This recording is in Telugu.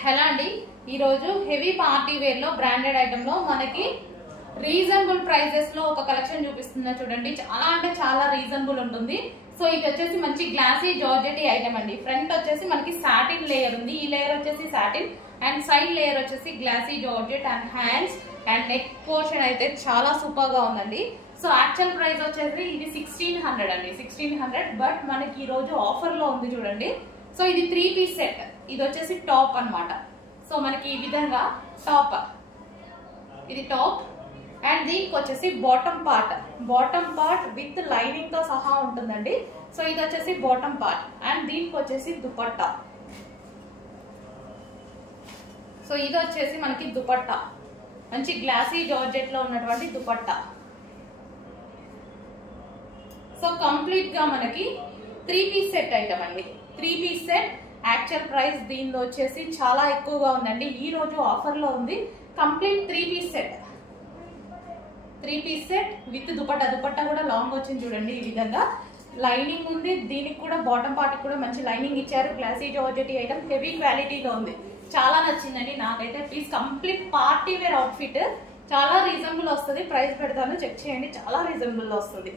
హలో అండి, ఈరోజు హెవీ పార్టీ వేర్ లో బ్రాండెడ్ ఐటమ్ లో మనకి రీజనబుల్ ప్రైజెస్ లో ఒక కలెక్షన్ చూపిస్తున్నా చూడండి. చాలా అంటే చాలా రీజనబుల్ ఉంటుంది. సో ఇది వచ్చేసి మంచి గ్లాసీ జార్జెట్ ఐటమ్ అండి. ఫ్రంట్ వచ్చేసి మనకి సాటిన్ లేయర్ ఉంది. ఈ లేయర్ వచ్చేసి సాటిన్ అండ్ సైడ్ లేయర్ వచ్చేసి glossy georgette and hands and neck portion అయితే చాలా సూపర్ గా ఉందండి. సో యాక్చువల్ ప్రైస్ వచ్చేసి ఇది 1600 అండి, 1600. బట్ మనకి ఈ రోజు ఆఫర్ లో ఉంది చూడండి. సో ఇది 3 పీస్ సెట్. ఇది వచ్చేసి టాప్ అన్నమాట. సో మనకి ఈ విధంగా టాప్, ఇది టాప్ అండ్ దీనికి వచ్చేసి బాటమ్ పార్ట్ విత్ లైనింగ్ తో సహా ఉంటుందండి. సో ఇది వచ్చేసి బాటమ్ పార్ట్ అండ్ దీనికి వచ్చేసి దుపట్టా. సో ఇది వచ్చేసి మనకి దుపట్టా, మంచి గ్లాసీ జార్జెట్ లో ఉన్నటువంటి దుపట్టా. సో కంప్లీట్ గా మనకి 3 పీస్ సెట్ ఐటమ్ అండి. 3 పీస్ సెట్. యాక్చువల్ ప్రైస్ దీనిలో వచ్చేసి చాలా ఎక్కువగా ఉందండి. ఈ రోజు ఆఫర్ లో ఉంది. Complete 3 piece set, 3 piece set with dupatta కూడా లాంగ్ వచ్చింది చూడండి. ఈ విధంగా లైనింగ్ ఉంది. దీనికి కూడా బాటమ్ పార్ట్ కూడా మంచి లైనింగ్ ఇచ్చారు. గ్లాసీ జార్జెట్ ఐటమ్ హెవీ క్వాలిటీలో ఉంది. చాలా నచ్చిందండి నాకైతే. Please complete party wear outfit. చాలా రీజనబుల్ వస్తుంది. ప్రైస్ పెడతాను, చెక్ చేయండి. చాలా రీజనబుల్ వస్తుంది.